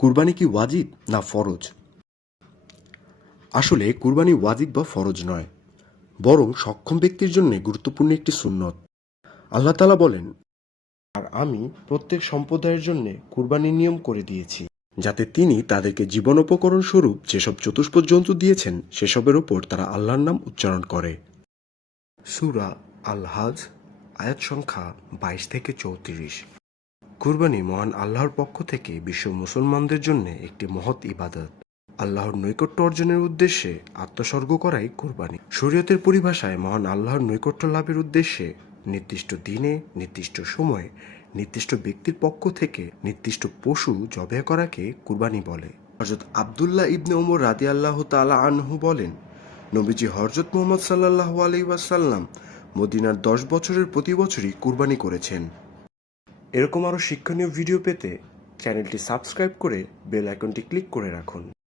কুরবানি কি ওয়াজিব না ফরজ? আসলে কুরবানি ওয়াজিব বা ফরজ নয়, বরং সক্ষম ব্যক্তির জন্য গুরুত্বপূর্ণ একটি সুন্নত। আল্লাহ তালা বলেন, আর আমি প্রত্যেক সম্প্রদায়ের জন্য কুরবানির নিয়ম করে দিয়েছি, যাতে তিনি তাদেরকে জীবন উপকরণ স্বরূপ যেসব চতুষ্পদ জন্তু দিয়েছেন, সেসবের ওপর তারা আল্লাহর নাম উচ্চারণ করে। সুরা আল হাজ আয়াত সংখ্যা বাইশ থেকে চৌত্রিশ। কুরবানি মহান আল্লাহর পক্ষ থেকে বিশ্ব মুসলমানদের জন্য একটি মহৎ ইবাদত। আল্লাহর নৈকট্য অর্জনের উদ্দেশ্যে আত্মস্বর্গ করাই কুরবানি। শরীয়তের পরিভাষায় মহান আল্লাহর নৈকট্য লাভের উদ্দেশ্যে নির্দিষ্ট দিনে, নির্দিষ্ট সময়ে, নির্দিষ্ট ব্যক্তির পক্ষ থেকে নির্দিষ্ট পশু জবে করাকে কুরবানি বলে। হজরত আবদুল্লাহ ইবনে ওমর রাদি আল্লাহ তালা আনহু বলেন, নবীজি হরজত মোহাম্মদ সাল্লাহ আলি ওয়াসাল্লাম মদিনার দশ বছরের প্রতি বছরই কুরবানি করেছেন। এরকম আরও শিক্ষণীয় ভিডিও পেতে চ্যানেলটি সাবস্ক্রাইব করে বেল আইকনটি ক্লিক করে রাখুন।